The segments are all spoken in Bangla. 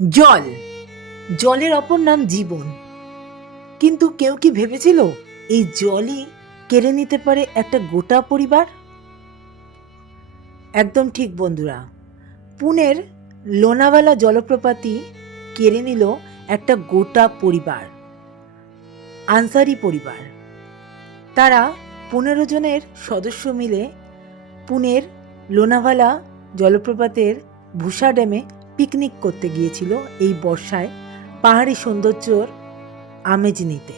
জল। জলের অপর নাম জীবন। কিন্তু কেউ কি ভেবেছিল এই জলই কেড়ে নিতে পারে একটা গোটা পরিবার? একদম ঠিক বন্ধুরা, পুনের লোনাওয়ালা জলপ্রপাতই কেড়ে নিল একটা গোটা পরিবার, আনসারি পরিবার। তারা পনেরো জনের সদস্য মিলে পুনের লোনাভালা জলপ্রপাতের ভূষা ড্যামে পিকনিক করতে গিয়েছিল এই বর্ষায় পাহাড়ি সৌন্দর্যর আমেজ নিতে।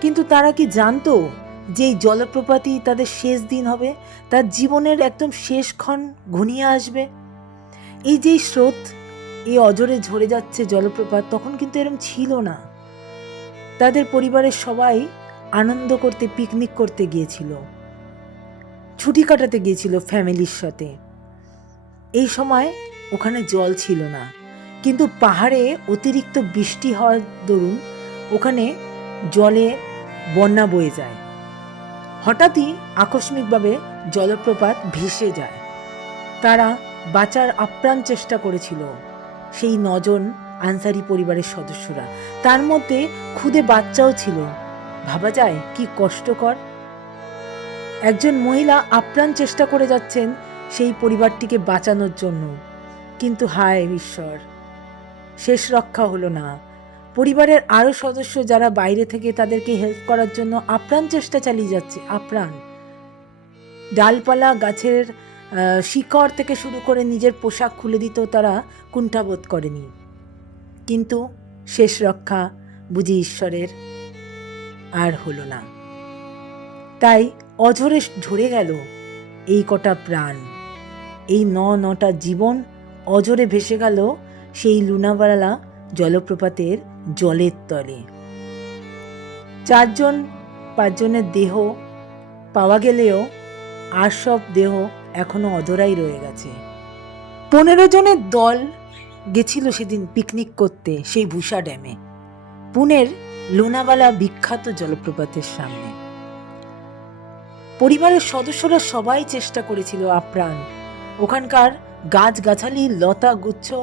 কিন্তু তারা কি জানতো যে এই জলপ্রপাতই তাদের শেষ দিন হবে? তার জীবনের একদম শেষ ক্ষণ ঘনিয়ে আসবে? এই যেই স্রোত, এই অজরে ঝরে যাচ্ছে জলপ্রপাত তখন কিন্তু এরম ছিল না। তাদের পরিবারের সবাই আনন্দ করতে, পিকনিক করতে গিয়েছিল। ছুটি কাটাতে গিয়েছিল ফ্যামিলির সাথে। এই সময় ওখানে জল ছিল না। কিন্তু পাহাড়ে অতিরিক্ত বৃষ্টি হওয়ার দরুন ওখানে জলে বন্যা বয়ে যায়। হঠাৎই আকস্মিকভাবে জলপ্রপাত ভেসে যায়। তারা বাঁচার আপ্রাণ চেষ্টা করেছিল। সেই নজন আনসারি পরিবারের সদস্যরা। তার মধ্যে খুদে বাচ্চাও ছিল। ভাবা যায় কি কষ্টকর। একজন মহিলা আপ্রাণ চেষ্টা করে যাচ্ছেন সেই পরিবারটিকে বাঁচানোর জন্য। কিন্তু হায় ঈশ্বর, শেষ রক্ষা হলো না। পরিবারের আরও সদস্য যারা বাইরে থেকে তাদেরকে হেল্প করার জন্য আপ্রাণ চেষ্টা চালিয়ে যাচ্ছে, আপ্রাণ। ডালপালা গাছের শিকড় থেকে শুরু করে নিজের পোশাক খুলে দিতেও তারা কুণ্ঠাবোধ করেনি। কিন্তু শেষ রক্ষা বুঝি ঈশ্বরের আর হলো না। তাই অঝরে ঝরে গেল এই কটা প্রাণ, এই ন নটা জীবন অজরে ভেসে গেল সেই লুনাবালা জলপ্রপাতের জলের তলে। চারজন, পাঁচজনের দেহ পাওয়া গেলেও আর সব দেহ এখনও অধরাই রয়ে গেছে। পনেরো জনের দল গেছিল সেদিন পিকনিক করতে সেই ভূষা ড্যামে, পুনের লোনাবালা বিখ্যাত জলপ্রপাতের সামনে। পরিবারের সদস্যরা সবাই চেষ্টা করেছিল আপ্রাণ। ওখানকার গাছগাছালি লতা গুচ্ছ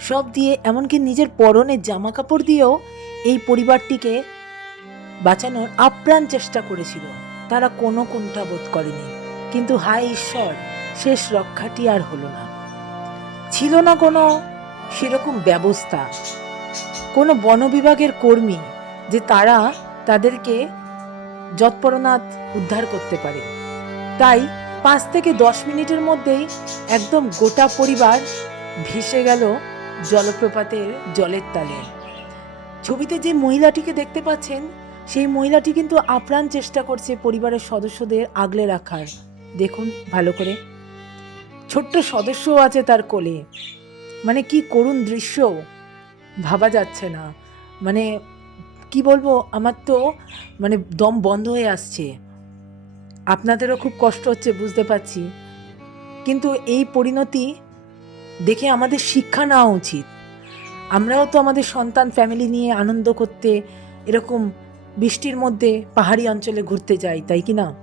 সব দিয়ে এমনকি নিজের পরনের জামা কাপড় দিয়েও এই পরিবারটিকে বাঁচানোর আপ্রাণ চেষ্টা করেছিল। তারা কোনো কুণ্ঠাবোধ করেনি। কিন্তু হায় ঈশ্বর, শেষ রক্ষাটি আর হলো না। ছিল না কোনো সেরকম ব্যবস্থা। কোনো বন বিভাগের কর্মী যে তারা তাদেরকে যৎপরনাথ উদ্ধার করতে পারে। তাই পাঁচ থেকে দশ মিনিটের মধ্যেই একদম গোটা পরিবার ভেসে গেল জলপ্রপাতের জলের তালে। ছবিতে যে মহিলাটিকে দেখতে পাচ্ছেন, সেই মহিলাটি কিন্তু আপ্রাণ চেষ্টা করছে পরিবারের সদস্যদের আগলে রাখার। দেখুন ভালো করে। ছোট্ট সদস্যও আছে তার কোলে। মানে কি করুণ দৃশ্য। ভাবা যাচ্ছে না। মানে কি বলব, আমার তো মানে দম বন্ধ হয়ে আসছে। আপনাদেরও খুব কষ্ট হচ্ছে, বুঝতে পারছি। কিন্তু এই পরিণতি দেখে আমাদের শিক্ষা নেওয়া উচিত। আমরাও তো আমাদের সন্তান ফ্যামিলি নিয়ে আনন্দ করতে এরকম বৃষ্টির মধ্যে পাহাড়ি অঞ্চলে ঘুরতে যাই, তাই কি না?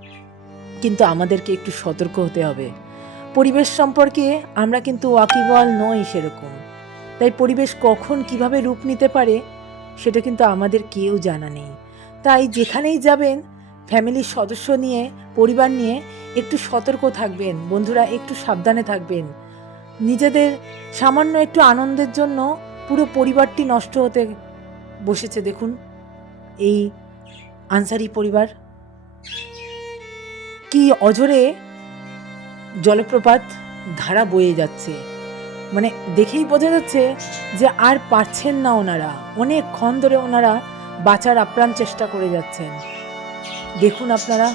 কিন্তু আমাদেরকে একটু সতর্ক হতে হবে। পরিবেশ সম্পর্কে আমরা কিন্তু ওয়াকিবল নই সেরকম। তাই পরিবেশ কখন কীভাবে রূপ নিতে পারে, সেটা কিন্তু আমাদের কেউ জানা নেই। তাই যেখানেই যাবেন ফ্যামিলির সদস্য নিয়ে, পরিবার নিয়ে একটু সতর্ক থাকবেন। বন্ধুরা, একটু সাবধানে থাকবেন। নিজেদের সামান্য একটু আনন্দের জন্য পুরো পরিবারটি নষ্ট হতে বসেছে, দেখুন। এই আনসারি পরিবার। কি অজরে জলপ্রপাত ধারা বয়ে যাচ্ছে। মানে দেখেই বোঝা যাচ্ছে যে আর পারছেন না ওনারা। অনেকক্ষণ ধরে ওনারা বাঁচার আপ্রাণ চেষ্টা করে যাচ্ছেন। দেখুন আপনারা।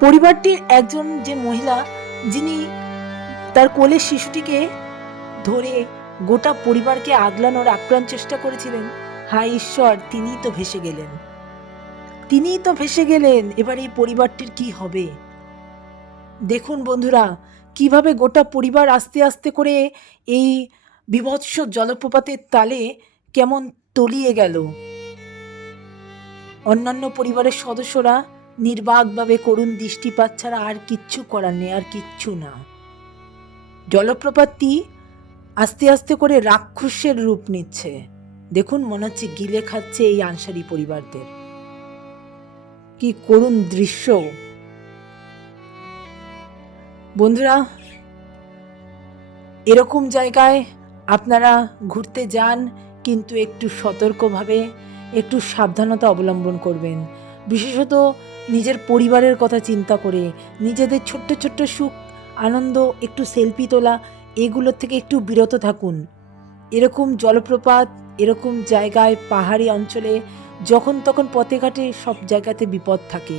পরিবারটির একজন যে মহিলা, যিনি তার কোলের শিশুটিকে ধরে গোটা পরিবারকে আগলানোর আপ্রাণ চেষ্টা করেছিলেন, হায় ঈশ্বর, তিনিই তো ভেসে গেলেন। তিনিই তো ভেসে গেলেন, এবার এই পরিবারটির কি হবে? দেখুন বন্ধুরা, কীভাবে গোটা পরিবার আস্তে আস্তে করে এই বিভৎস জলপ্রপাতের তালে কেমন তলিয়ে গেল। অন্যান্য পরিবারের সদস্যরা নির্বাকভাবে করুণ দৃষ্টিপাত ছাড়া আর কিচ্ছু করার নেই, আর কিচ্ছু না। জলপ্রপাতটি আস্তে আস্তে করে রাক্ষসের রূপ নিচ্ছে। দেখুন, মনে হচ্ছে গিলে খাচ্ছে এই আনসারি পরিবারদের। কি করুণ দৃশ্য। বন্ধুরা, এরকম জায়গায় আপনারা ঘুরতে যান, কিন্তু একটু সতর্কভাবে একটু সাবধানতা অবলম্বন করবেন। বিশেষত নিজের পরিবারের কথা চিন্তা করে, নিজেদের ছোট্ট ছোট্ট সুখ, আনন্দ, একটু সেলফি তোলা, এগুলোর থেকে একটু বিরত থাকুন। এরকম জলপ্রপাত, এরকম জায়গায়, পাহাড়ি অঞ্চলে, যখন তখন পথে ঘাটে সব জায়গাতে বিপদ থাকে।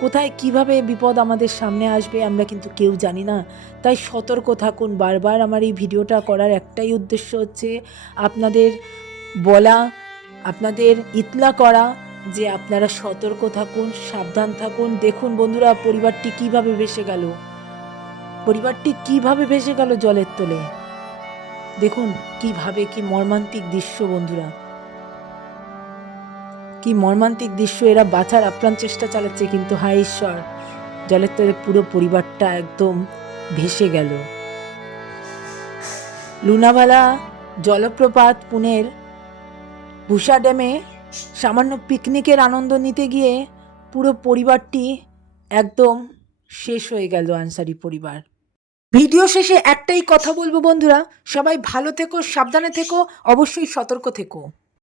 কোথায় কীভাবে বিপদ আমাদের সামনে আসবে আমরা কিন্তু কেউ জানি না। তাই সতর্ক থাকুন। বারবার আমার এই ভিডিওটা করার একটাই উদ্দেশ্য হচ্ছে আপনাদের বলা আপনাদের ইতলা করা যে আপনারা সতর্ক থাকুন, সাবধান থাকুন। দেখুন বন্ধুরা, পরিবারটি কীভাবে ভেসে গেল। পরিবারটি কীভাবে ভেসে গেল জলের তলে? দেখুন কীভাবে, কি মর্মান্তিক দৃশ্য বন্ধুরা। কি মর্মান্তিক দৃশ্য, এরা বাঁচার আপ্রাণ চেষ্টা চালাচ্ছে, কিন্তু হায় ঈশ্বর, জলের তলে পুরো পরিবারটা একদম ভেসে গেল। লুনাভালা জলপ্রপাত, পুনের ভূষা ড্যামে সামান্য পিকনিকের আনন্দ নিতে গিয়ে পুরো পরিবারটি একদম শেষ হয়ে গেল আনসারি পরিবার। ভিডিও শেষে একটাই কথা বলব বন্ধুরা, সবাই ভালো থেকো, সাবধানে থেকো, অবশ্যই সতর্ক থেকো।